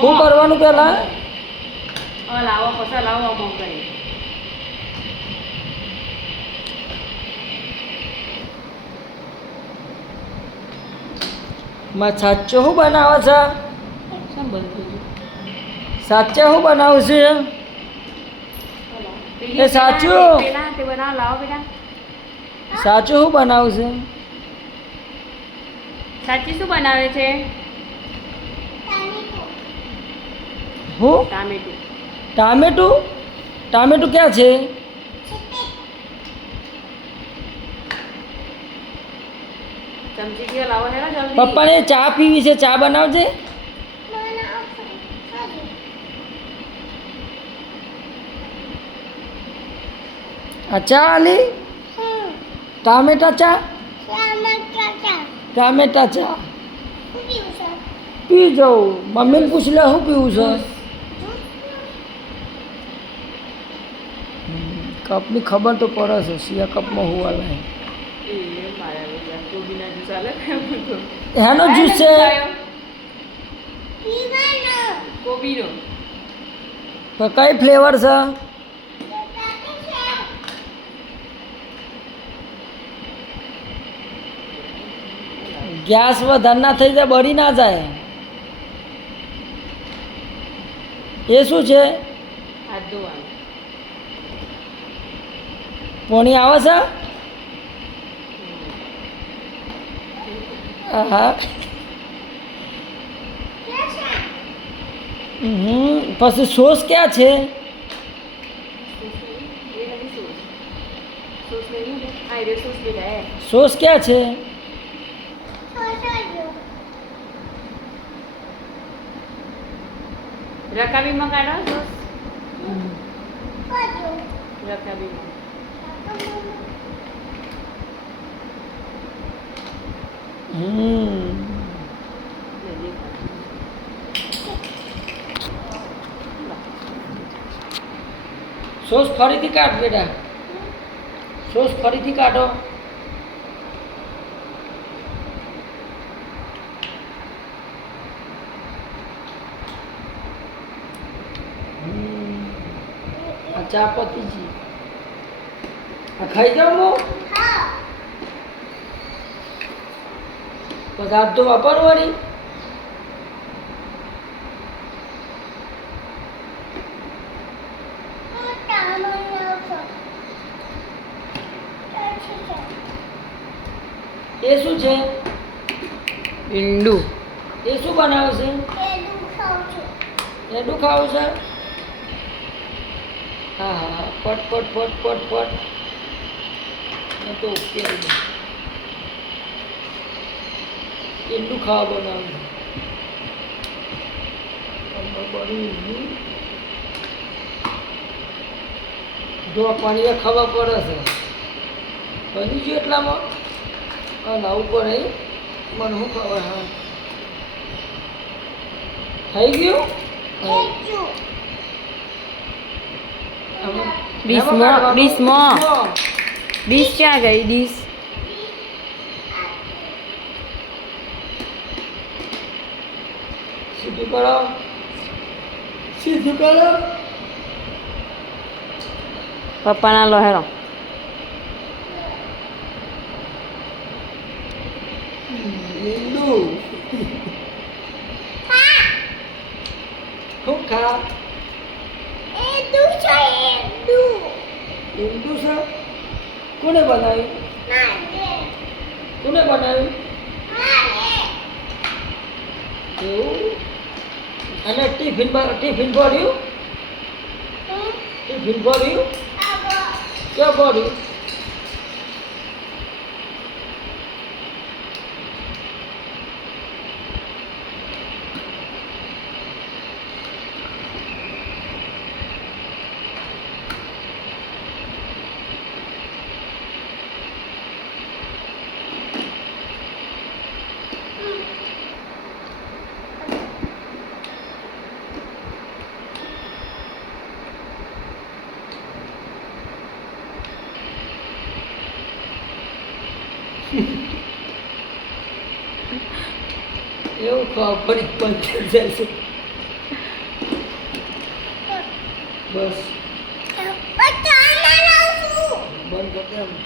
શું કરવાનું પહેલાં? લાવો પછી લાવો અમુક કરી માં સાચો શું બનાવે છે? શું બંધ થઈ ગયું સાચે શું બનાવું છે? એ સાચું પેલા તે બનાવ લાવો બેટા સાચું શું બનાવું છે? સાચી શું બનાવે છે હું ટામેટું ટામેટું? ટામેટું ક્યાં છે? ચમચી કયો લાવો હેરા જલ્દી પપ્પાને ચા પીવી છે, ચા બનાવજે. આ ચા આલી ટામેટા ચા ટામેટા ચા પી જાઉં. મમ્મીને પૂછ લે શું પીવું છે. કપની ખબર તો પડે છે સિયા કપમાં હું હાલે. એ મારા કોબીના જ્યુસ આલે એનો જ્યુસ છે. કોબીનો તો કઈ ફ્લેવર છે? ગેસ વધારે ના થઈ જાય, બળી ના જાય. એ શું છે? હાથ ધોવાનું પોણી આવે છે? હા. પછી સોસ ક્યાં છે? એ નથી સોસ સોસ નહીં આ રે સોસ બેટા હે સોસ ક્યાં છે? રકાબીમાં કાઢો સોસ રકાબીમાં સોસ ફરીથી કાઢ બેટા, સોસ ફરીથી કાઢો. આ ચા પતી છે. આ ખાઈ જાઉં હું પછી હાથ તો વાપરવાની. એ શું છે? ઈંડું એ શું બનાવે છે? એડું ખાવું છે? હા હા, પટ પટ પટ પટ પટ. તો ઓકે. એડું ખાવા બનાવે જો પાણી ખબર પડે છે બની ગયું એટલામાં. લાવવું પડે મને શું ખબર. હા થઈ ગયું. ડીશ ક્યાં ગઈ ડીશ સીધું કરો, સીધું કરો. પપ્પાના લોહેરો લીંડું ખૂબ ખા. લીંડું છે. કોને બનાવ્યું? કોને બનાવ્યું એવું? અને ટિફિન ભર્યું? ટિફિન ભર્યું ક્યાં ભર્યું? એવું ખબર પડી પંચર જાય છે. બસ બચ્ચા